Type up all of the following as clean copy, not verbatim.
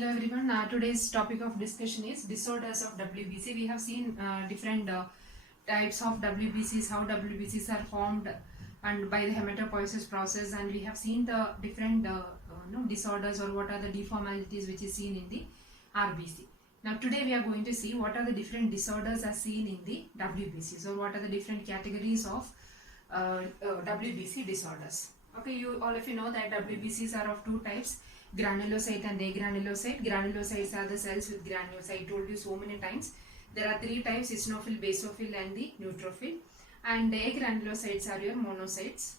Hello everyone. Today's topic of discussion is disorders of WBC. We have seen different types of WBCs, how WBCs are formed and by the hematopoiesis process, and we have seen the different disorders or what are the deformalities which is seen in the RBC. Now today we are going to see what are the different disorders are seen in the WBCs, or what are the different categories of WBC disorders. Okay, all of you know that WBCs are of two types, granulocyte and agranulocyte. Granulocytes are the cells with granules. I told you so many times. There are three types: eosinophil, basophil and the neutrophil. And agranulocytes are your monocytes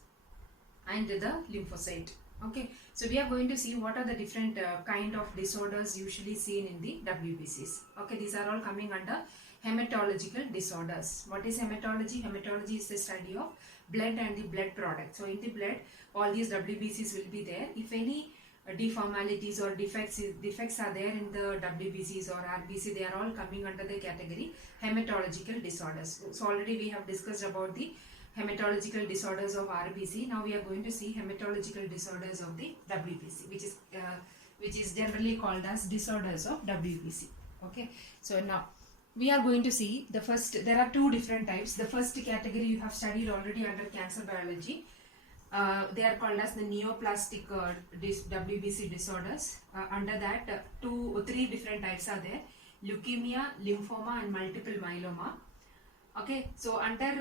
and the lymphocyte. Okay, so we are going to see what are the different kind of disorders usually seen in the WBCs. Okay, these are all coming under hematological disorders. What is hematology? Hematology is the study of blood and the blood product. So in the blood, all these WBCs will be there. If any deformalities or defects are there in the WBCs or RBC, they are all coming under the category hematological disorders. So already we have discussed about the hematological disorders of RBC. Now we are going to see hematological disorders of the WBC, which is generally called as disorders of WBC. Okay, so now we are going to see the first. There are two different types. The first category you have studied already under cancer biology. They are called as the neoplastic WBC disorders. Under that, three different types are there: leukemia, lymphoma and multiple myeloma. Okay, so under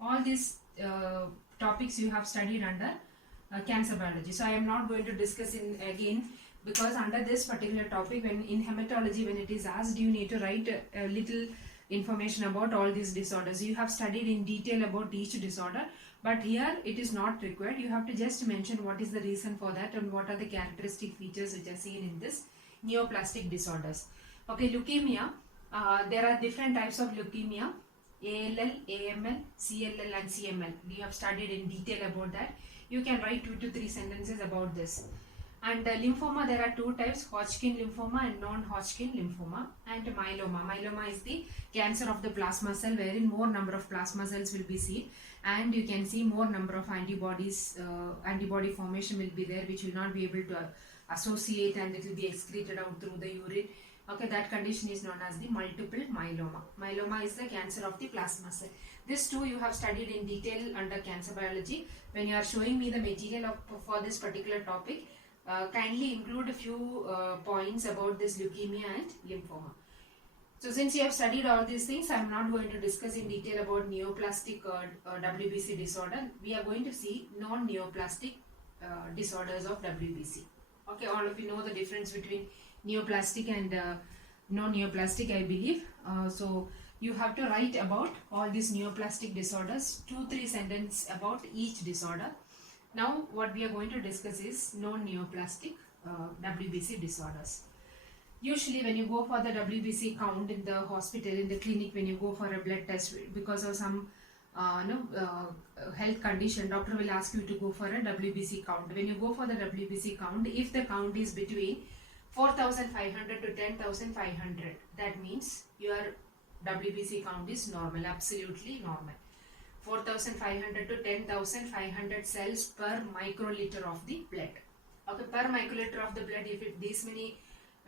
all these topics you have studied under cancer biology. So I am not going to discuss in again, because under this particular topic, when in hematology, when it is asked, you need to write a little information about all these disorders. You have studied in detail about each disorder, but here it is not required. You have to just mention what is the reason for that and what are the characteristic features which are seen in this neoplastic disorders. Okay, leukemia, there are different types of leukemia: ALL, AML, CLL and CML. We have studied in detail about that. You can write 2 to 3 sentences about this. And lymphoma, there are two types: Hodgkin lymphoma and non-Hodgkin lymphoma. And myeloma. Myeloma is the cancer of the plasma cell, wherein more number of plasma cells will be seen, and you can see more number of antibodies, antibody formation will be there, which will not be able to associate, and it will be excreted out through the urine. Okay, that condition is known as the multiple myeloma. Myeloma is the cancer of the plasma cell. This too you have studied in detail under cancer biology. When you are showing me the material for this particular topic, kindly include a few points about this leukemia and lymphoma. So since you have studied all these things, I am not going to discuss in detail about neoplastic WBC disorder. We are going to see non-neoplastic disorders of WBC. Okay, all of you know the difference between neoplastic and non-neoplastic, I believe. So you have to write about all these neoplastic disorders, 2-3 sentences about each disorder. Now what we are going to discuss is non-neoplastic WBC disorders. Usually when you go for the WBC count in the hospital, in the clinic, when you go for a blood test because of some health condition, doctor will ask you to go for a WBC count. When you go for the WBC count, if the count is between 4,500 to 10,500, that means your WBC count is normal, absolutely normal. 4,500 to 10,500 cells per microliter of the blood. Okay, per microliter of the blood, if these many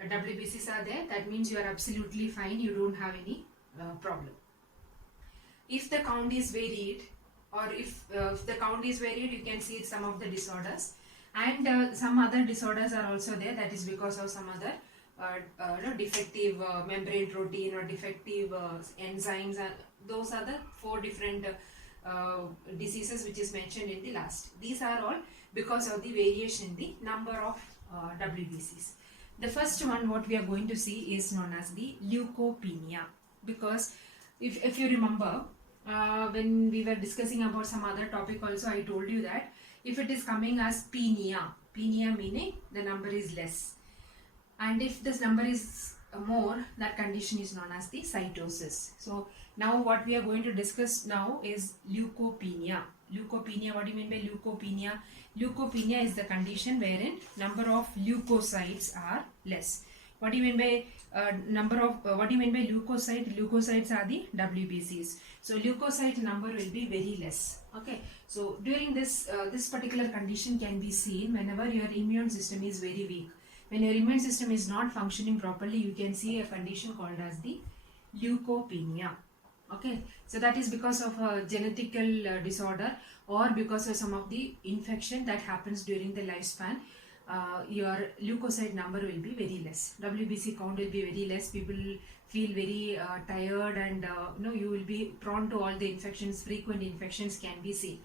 WBCs are there, that means you are absolutely fine, you don't have any problem. If the count is varied, or if the count is varied, you can see some of the disorders, and some other disorders are also there. That is because of some other defective membrane protein or defective enzymes. Those are the 4 different diseases which is mentioned in the last. These are all because of the variation in the number of WBCs. The first one what we are going to see is known as the leukopenia, because if you remember, when we were discussing about some other topic also, I told you that if it is coming as penia meaning the number is less, and if this number is more, that condition is known as the cytosis. So now what we are going to discuss now is leukopenia. Leukopenia, what do you mean by leukopenia? Leukopenia is the condition wherein number of leukocytes are less. What do you mean by what do you mean by leukocyte? Leukocytes are the WBCs. So leukocyte number will be very less. Okay. So during this particular condition can be seen whenever your immune system is very weak. When your immune system is not functioning properly, you can see a condition called as the leukopenia. Okay, so that is because of a genetical disorder or because of some of the infection that happens during the lifespan. Your leukocyte number will be very less. WBC count will be very less. People feel very tired, and you will be prone to all the infections. Frequent infections can be seen.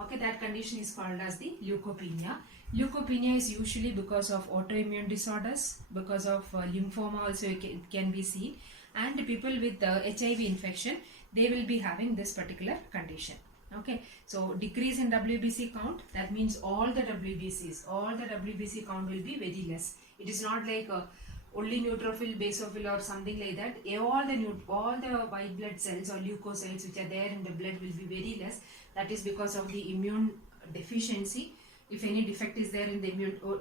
Okay, that condition is called as the leukopenia. Leukopenia is usually because of autoimmune disorders, because of lymphoma also it can be seen, and people with HIV infection, they will be having this particular condition. Okay, so decrease in WBC count, that means all the WBC count will be very less. It is not like only neutrophil, basophil or something like that. All the white blood cells or leukocytes which are there in the blood will be very less. That is because of the immune deficiency. If any defect is there in the immune, or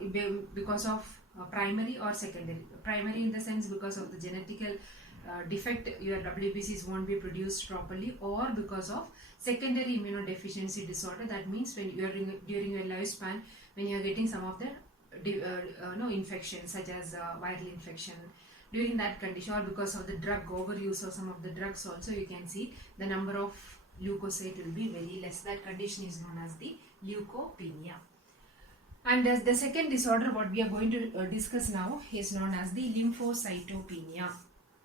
because of primary or secondary. Primary in the sense because of the genetical defect, your WBCs won't be produced properly, or because of secondary immunodeficiency disorder. That means when you are during your lifespan, when you are getting some of the infections such as viral infection, during that condition, or because of the drug overuse or some of the drugs also, you can see the number of leukocyte will be very less. That condition is known as the leukopenia. And as the second disorder what we are going to discuss now is known as the lymphocytopenia.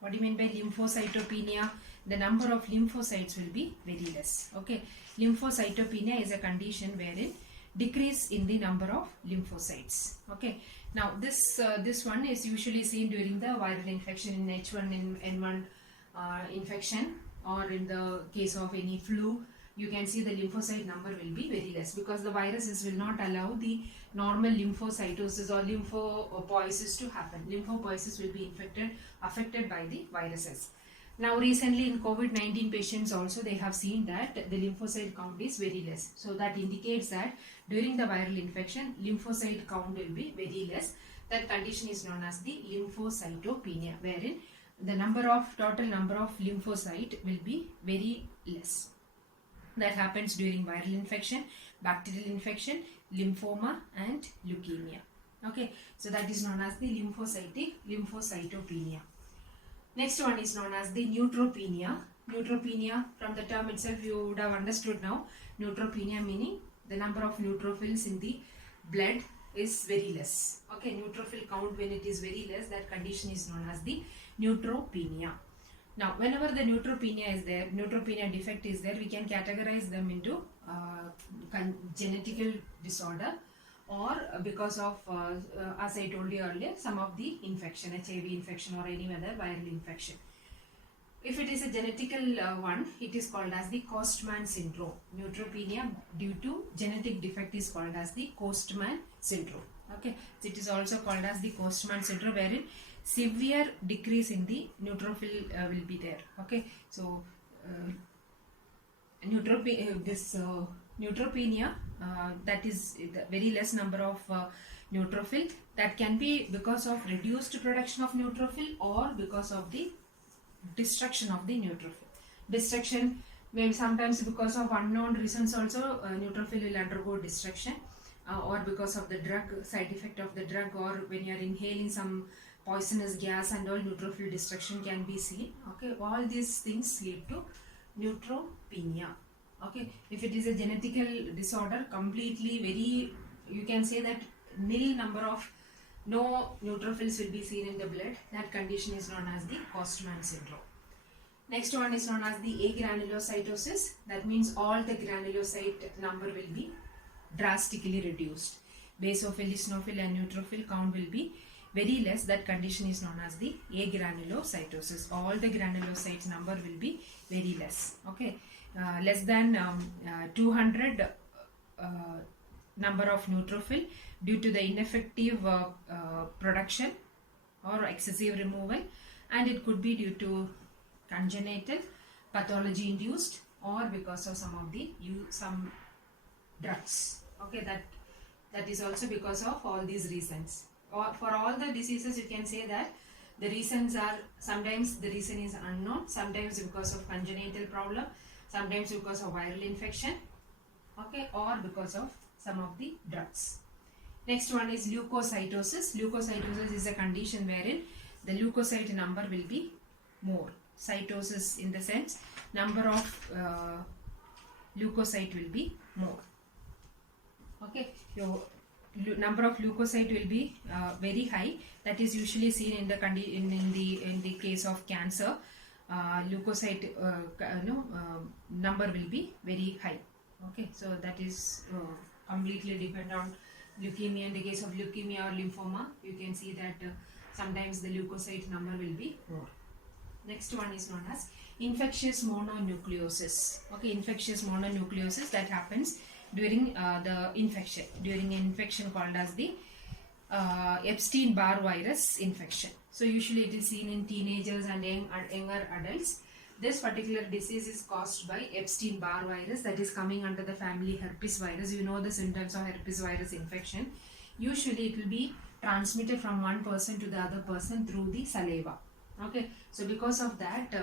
What do you mean by lymphocytopenia? The number of lymphocytes will be very less. Okay, lymphocytopenia is a condition wherein decrease in the number of lymphocytes. Okay, now this one is usually seen during the viral infection in H1N1 infection, or in the case of any flu. You can see the lymphocyte number will be very less because the viruses will not allow the normal lymphocytosis or lymphopoiesis to happen. Lymphopoiesis will be affected by the viruses. Now recently in COVID-19 patients also, they have seen that the lymphocyte count is very less. So that indicates that during the viral infection, lymphocyte count will be very less. That condition is known as the lymphocytopenia, wherein the total number of lymphocyte will be very less. That happens during viral infection, bacterial infection, lymphoma and leukemia. Okay, so that is known as the lymphocytopenia. Next one is known as the neutropenia. Neutropenia, from the term itself you would have understood now. Neutropenia meaning the number of neutrophils in the blood is very less. Okay, neutrophil count when it is very less, that condition is known as the neutropenia. Now, whenever the neutropenia is there, neutropenia defect is there, we can categorize them into genetical disorder, or because of, as I told you earlier, some of the infection, HIV infection or any other viral infection. If it is a genetical one, it is called as the Costman syndrome. Neutropenia due to genetic defect is called as the Costman syndrome. Okay, so it is also called as the Costman syndrome, wherein severe decrease in the neutrophil will be there. Okay, so neutropenia, that is the very less number of neutrophil, that can be because of reduced production of neutrophil or because of the destruction of the neutrophil. Destruction, maybe sometimes because of unknown reasons also, neutrophil will undergo destruction, or because of the drug, side effect of the drug, or when you are inhaling some poisonous gas and all, neutrophil destruction can be seen. Okay, all these things lead to neutropenia. Okay, if it is a genetical disorder, completely very, you can say that nil number of no neutrophils will be seen in the blood. That condition is known as the Costman syndrome. Next one is known as the agranulocytosis. That means all the granulocyte number will be drastically reduced. Basophil, eosinophil and neutrophil count will be very less. That condition is known as the agranulocytosis. All the granulocytes number will be very less. Okay, less than 200 number of neutrophil due to the ineffective production or excessive removal, and it could be due to congenital, pathology induced, or because of some drugs. Okay, that is also because of all these reasons. Or for all the diseases, you can say that the reasons are, sometimes the reason is unknown, sometimes because of congenital problem, sometimes because of viral infection, okay, or because of some of the drugs. Next one is leukocytosis. Leukocytosis is a condition wherein the leukocyte number will be more. Cytosis in the sense number of leukocyte will be more. Okay, your number of leukocyte will be very high. That is usually seen in the in the case of cancer. Leukocyte number will be very high. Okay, so that is completely depend on leukemia. In the case of leukemia or lymphoma, you can see that sometimes the leukocyte number will be more. Next one is known as infectious mononucleosis. Okay, infectious mononucleosis that happens during the infection, during an infection called as the Epstein-Barr virus infection. So usually it is seen in teenagers and younger adults. This particular disease is caused by Epstein-Barr virus, that is coming under the family herpes virus. You know the symptoms of herpes virus infection. Usually it will be transmitted from one person to the other person through the saliva. Okay, so because of that,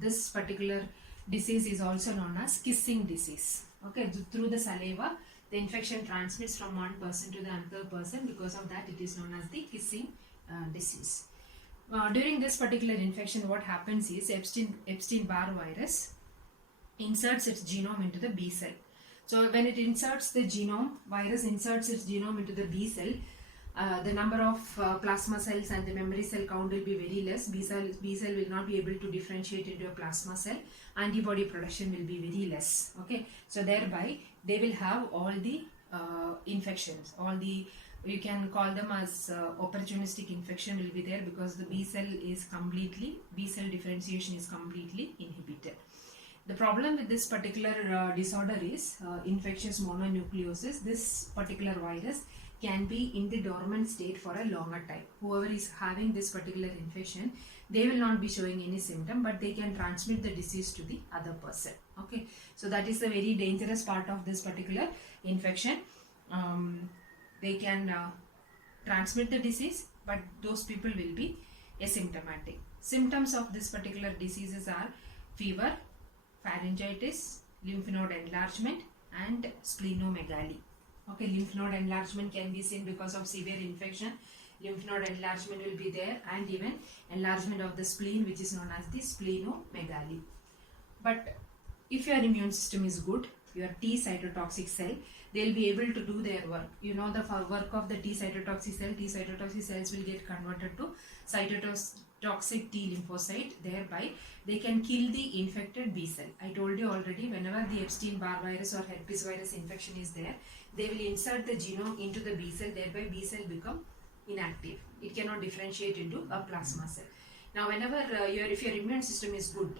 this particular disease is also known as kissing disease. Okay, through the saliva, the infection transmits from one person to the another person. Because of that, it is known as the kissing disease. During this particular infection, what happens is Epstein-Barr virus inserts its genome into the B cell. So when it inserts the genome, virus inserts its genome into the B cell, the number of plasma cells and the memory cell count will be very less. B cell will not be able to differentiate into a plasma cell. Antibody production will be very less. Okay, so thereby they will have all the infections, all the, you can call them as opportunistic infection will be there, because the B cell differentiation is completely inhibited. The problem with this particular disorder is infectious mononucleosis. This particular virus can be in the dormant state for a longer time. Whoever is having this particular infection, they will not be showing any symptom, but they can transmit the disease to the other person. Okay, so that is the very dangerous part of this particular infection. They can transmit the disease, but those people will be asymptomatic. Symptoms of this particular diseases are fever, pharyngitis, lymph node enlargement, and splenomegaly. Okay, lymph node enlargement can be seen because of severe infection. Lymph node enlargement will be there, and even enlargement of the spleen, which is known as the splenomegaly. But if your immune system is good, your T cytotoxic cell, they will be able to do their work. You know the work of the T cytotoxic cell. T cytotoxic cells will get converted to cytotoxic T lymphocyte. Thereby, they can kill the infected B cell. I told you already, whenever the Epstein-Barr virus or herpes virus infection is there, they will insert the genome into the B cell. Thereby, B cell become inactive. It cannot differentiate into a plasma cell. Now, whenever if your immune system is good,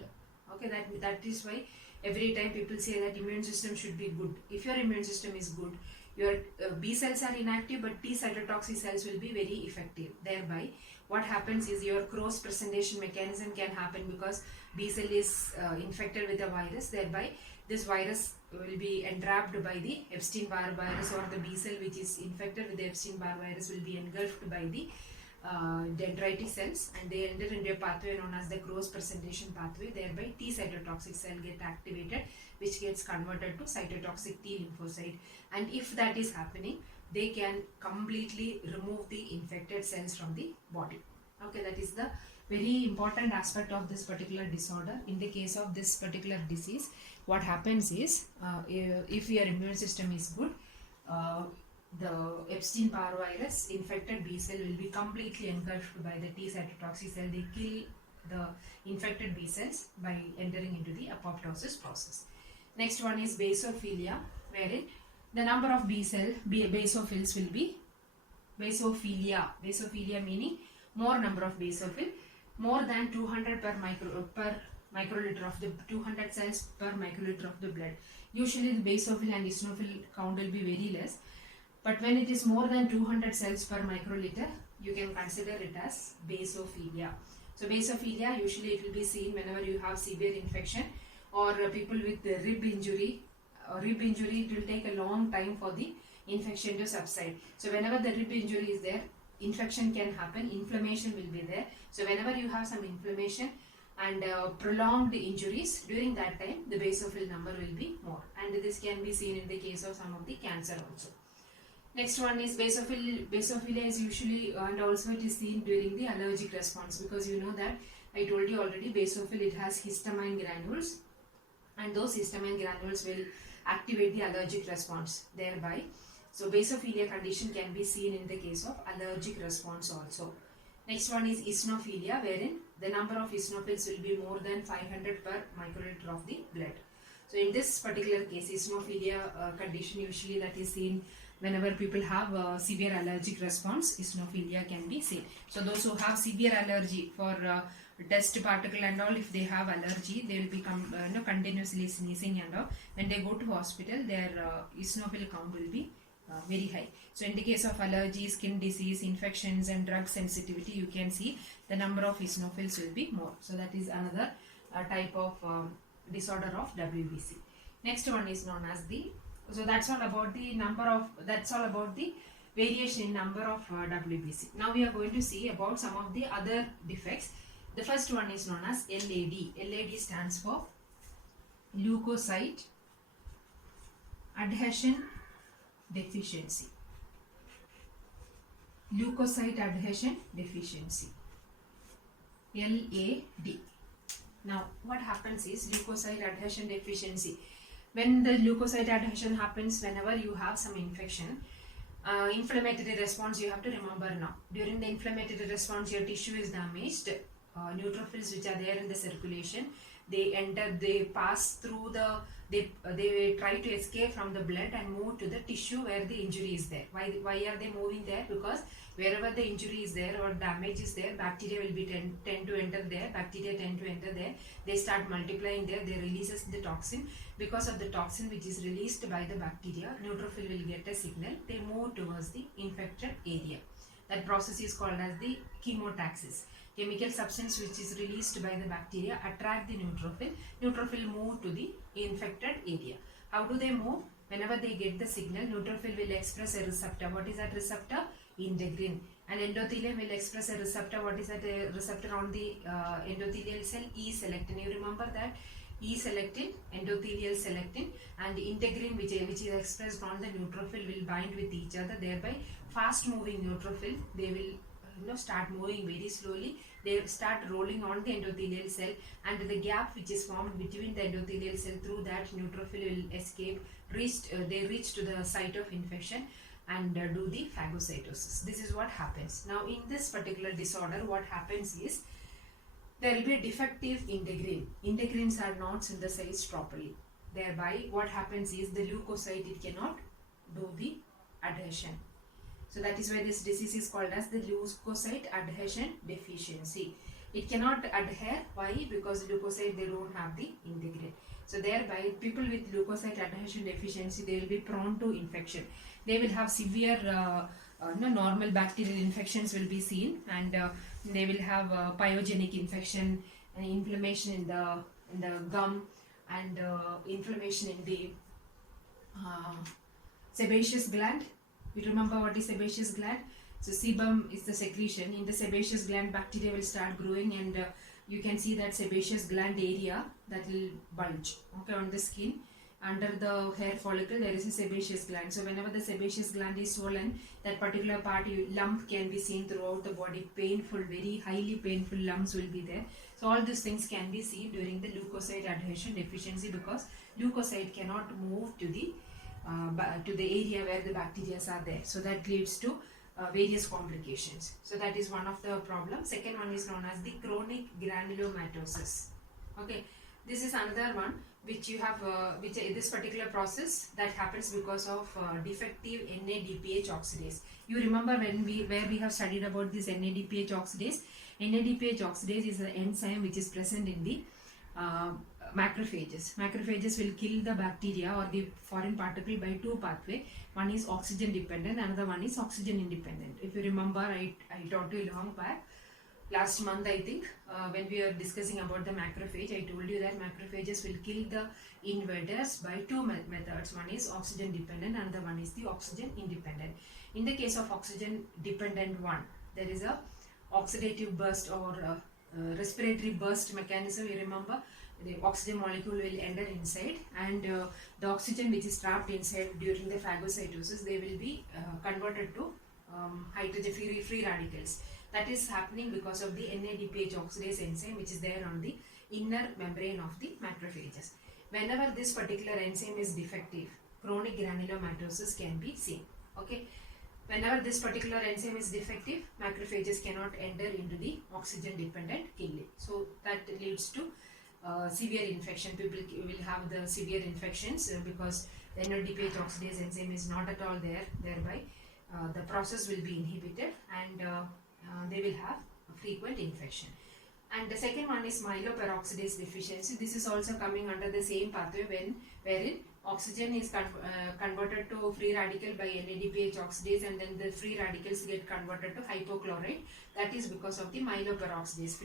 okay, that is why every time people say that immune system should be good. If your immune system is good, your B cells are inactive, but T cytotoxic cells will be very effective. Thereby, what happens is your cross presentation mechanism can happen, because B cell is infected with a virus. Thereby, this virus will be entrapped by the Epstein-Barr virus, or the B cell which is infected with the Epstein-Barr virus will be engulfed by the dendritic cells, and they enter into a pathway known as the cross presentation pathway. Thereby, T cytotoxic cell get activated, which gets converted to cytotoxic T lymphocyte. And if that is happening, they can completely remove the infected cells from the body. Okay, that is the very important aspect of this particular disorder. In the case of this particular disease, what happens is, if your immune system is good, the Epstein-Barr virus infected B cell will be completely engulfed by the T cytotoxic cell. They kill the infected B cells by entering into the apoptosis process. Next one is basophilia, wherein the number of basophils will be basophilia. Basophilia meaning more number of basophil, more than 200 per microliter of the 200 cells per microliter of the blood. Usually the basophil and eosinophil count will be very less, but when it is more than 200 cells per microliter, you can consider it as basophilia. So basophilia, usually it will be seen whenever you have severe infection, or people with rib injury. Rib injury, it will take a long time for the infection to subside. So whenever the rib injury is there, infection can happen, inflammation will be there. So whenever you have some inflammation, and prolonged injuries, during that time the basophil number will be more, and this can be seen in the case of some of the cancer also. Next one is basophilia is usually and also it is seen during the allergic response, because you know that I told you already, basophil, it has histamine granules, and those histamine granules will activate the allergic response thereby. So basophilia condition can be seen in the case of allergic response also. Next one is eosinophilia, wherein the number of eosinophils will be more than 500 per microliter of the blood. So in this particular case, eosinophilia condition usually that is seen whenever people have severe allergic response, eosinophilia can be seen. So those who have severe allergy for dust particle and all, if they have allergy, they will become continuously sneezing and all. When they go to hospital, their eosinophil count will be very high. So in the case of allergy, skin disease, infections and drug sensitivity, you can see the number of eosinophils will be more. So that is another type of disorder of WBC. Next one is known as the, so that's all about the variation in number of WBC. Now we are going to see about some of the other defects. The first one is known as LAD. LAD stands for leukocyte adhesion deficiency. Leukocyte adhesion deficiency. LAD. Now what happens is leukocyte adhesion deficiency. When the leukocyte adhesion happens whenever you have some infection, inflammatory response, you have to remember now. During the inflammatory response, your tissue is damaged. Neutrophils which are there in the circulation, they enter, they pass through the, they try to escape from the blood and move to the tissue where the injury is there. Why are they moving there? Because wherever the injury is there or damage is there, bacteria will be tend to enter there. Bacteria tend to enter there. They start multiplying there. They releases the toxin. Because of the toxin which is released by the bacteria, neutrophil will get a signal. They move towards the infected area. That process is called as the chemotaxis. Chemical substance which is released by the bacteria attract the neutrophil. Neutrophil move to the infected area. How do they move? Whenever they get the signal, neutrophil will express a receptor. What is that receptor? Integrin. And endothelium will express a receptor. What is that receptor on the endothelial cell? E-selectin. You remember that? E-selectin, endothelial selectin, and integrin which is expressed on the neutrophil will bind with each other. Thereby, fast moving neutrophil, they will start moving very slowly. They start rolling on the endothelial cell, and the gap which is formed between the endothelial cell, through that neutrophil will escape, they reach to the site of infection and do the phagocytosis. This is what happens. Now in this particular disorder, what happens is there will be a defective integrin. Integrins are not synthesized properly. Thereby what happens is the leukocyte, it cannot do the adhesion. So that is why this disease is called as the leukocyte adhesion deficiency. It cannot adhere. Why? Because leukocyte, they don't have the integrin. So thereby people with leukocyte adhesion deficiency, they will be prone to infection. They will have severe normal bacterial infections will be seen, and they will have pyogenic infection and inflammation in the gum, and inflammation in the sebaceous gland. You remember what is sebaceous gland? So sebum is the secretion. In the sebaceous gland, bacteria will start growing, and you can see that sebaceous gland area that will bulge, okay, on the skin. Under the hair follicle, there is a sebaceous gland. So whenever the sebaceous gland is swollen, that particular part, lump can be seen throughout the body. Painful, very highly painful lumps will be there. So all these things can be seen during the leukocyte adhesion deficiency, because leukocyte cannot move to the area where the bacteria are there. So that leads to various complications. So that is one of the problems. Second one is known as the chronic granulomatosis. Okay, this is another one which you have, this particular process that happens because of defective NADPH oxidase. You remember where we have studied about this NADPH oxidase. NADPH oxidase is an enzyme which is present in the macrophages. Macrophages will kill the bacteria or the foreign particle by two pathways. One is oxygen dependent, another one is oxygen independent. If you remember, I taught you long back, last month I think, when we were discussing about the macrophage, I told you that macrophages will kill the invaders by two methods. One is oxygen dependent, another one is the oxygen independent. In the case of oxygen dependent one, there is a oxidative burst or respiratory burst mechanism, you remember the oxygen molecule will enter inside, and the oxygen which is trapped inside during the phagocytosis, they will be converted to hydrogen free radicals. That is happening because of the NADPH oxidase enzyme which is there on the inner membrane of the macrophages. Whenever this particular enzyme is defective, chronic granulomatosis can be seen. Okay. Whenever this particular enzyme is defective, macrophages cannot enter into the oxygen dependent kidney. So that leads to severe infection. People will have the severe infections because the NADPH oxidase enzyme is not at all there. Thereby, the process will be inhibited, and they will have a frequent infection. And the second one is myeloperoxidase deficiency. This is also coming under the same pathway wherein oxygen is converted to free radical by NADPH oxidase, and then the free radicals get converted to hypochlorite. That is because of the myeloperoxidase.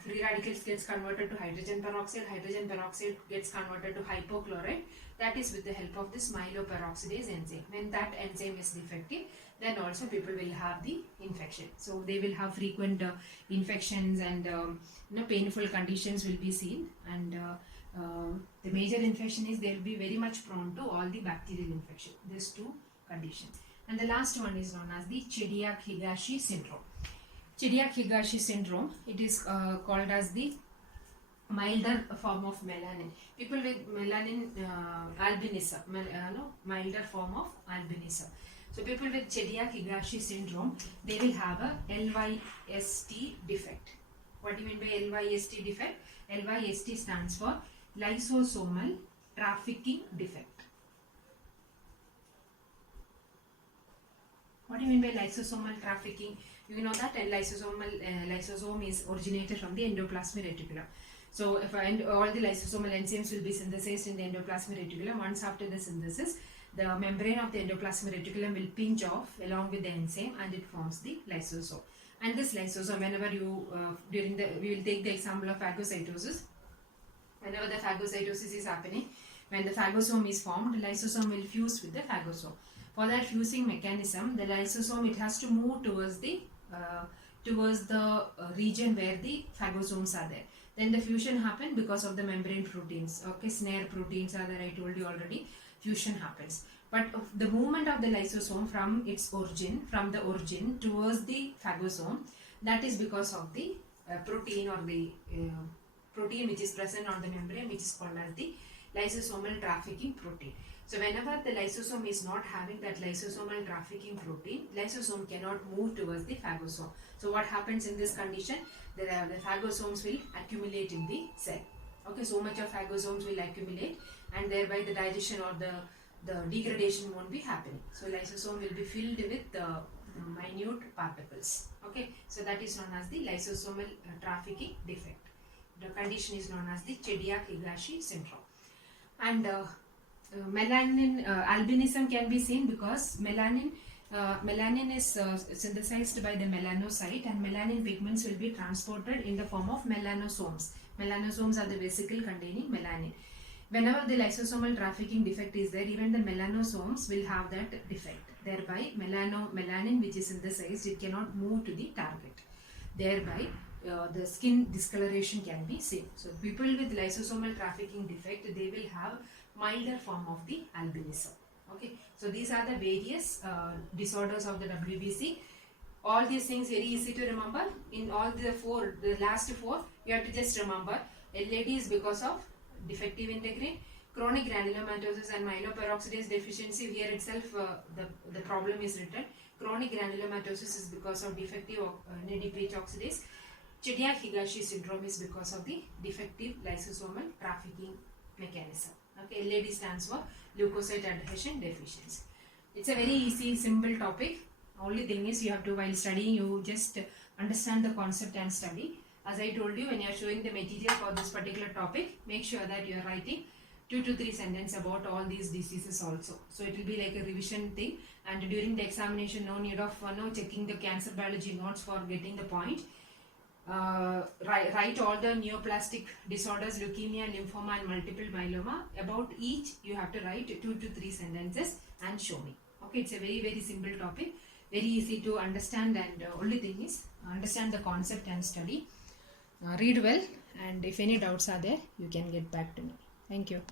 Free radicals gets converted to hydrogen peroxide gets converted to hypochlorite. That is with the help of this myeloperoxidase enzyme. When that enzyme is defective, then also people will have the infection. So they will have frequent infections, and painful conditions will be seen, and the major infection is they will be very much prone to all the bacterial infection. These two conditions. And the last one is known as the Chidiac-Higashi syndrome. Chidiac-Higashi syndrome, it is called as the milder form of melanin. People with melanin albinism, milder form of albinism. So people with Chidiac-Higashi syndrome, they will have a LYST defect. What do you mean by LYST defect? LYST stands for lysosomal trafficking defect. What do you mean by lysosomal trafficking? You know that lysosome is originated from the endoplasmic reticulum. So if all the lysosomal enzymes will be synthesized in the endoplasmic reticulum. Once after the synthesis, the membrane of the endoplasmic reticulum will pinch off along with the enzyme, and it forms the lysosome. And this lysosome, whenever you we will take the example of phagocytosis. Whenever the phagocytosis is happening, when the phagosome is formed, the lysosome will fuse with the phagosome. For that fusing mechanism, the lysosome, it has to move towards the region where the phagosomes are there. Then the fusion happens because of the membrane proteins. Okay, snare proteins are there, I told you already. Fusion happens. But the movement of the lysosome from the origin towards the phagosome, that is because of the protein, or the protein which is present on the membrane, which is called as the lysosomal trafficking protein. So whenever the lysosome is not having that lysosomal trafficking protein, lysosome cannot move towards the phagosome. So what happens in this condition? The phagosomes will accumulate in the cell. Okay, so much of phagosomes will accumulate, and thereby the digestion or the degradation won't be happening. So lysosome will be filled with minute particles. Okay, so that is known as the lysosomal trafficking defect. The condition is known as the Chidiac-Higashi syndrome. And melanin albinism can be seen because melanin is synthesized by the melanocyte, and melanin pigments will be transported in the form of melanosomes. Melanosomes are the vesicle containing melanin. Whenever the lysosomal trafficking defect is there, even the melanosomes will have that defect. Thereby, melanin which is synthesized, it cannot move to the target. Thereby, the skin discoloration can be seen. So, people with lysosomal trafficking defect, they will have milder form of the albinism. Okay, so these are the various disorders of the WBC. All these things very easy to remember. In all the last four, you have to just remember. LAD is because of defective integrin, chronic granulomatosis and myeloperoxidase deficiency. Here itself the problem is written. Chronic granulomatosis is because of defective NADPH oxidase. Chidiac-Higashi syndrome is because of the defective lysosomal trafficking mechanism. Okay, LAD stands for leukocyte adhesion deficiency. It's a very easy, simple topic. Only thing is you have to, while studying, you just understand the concept and study. As I told you, when you are showing the material for this particular topic, make sure that you are writing 2 to 3 sentences about all these diseases also. So it will be like a revision thing, and during the examination, no need of checking the cancer biology notes for getting the point. Write all the neoplastic disorders, leukemia, lymphoma and multiple myeloma. About each you have to write 2 to 3 sentences and show me. Okay, it's a very, very simple topic, very easy to understand, and only thing is understand the concept and study. read well, and if any doubts are there, you can get back to me. Thank you.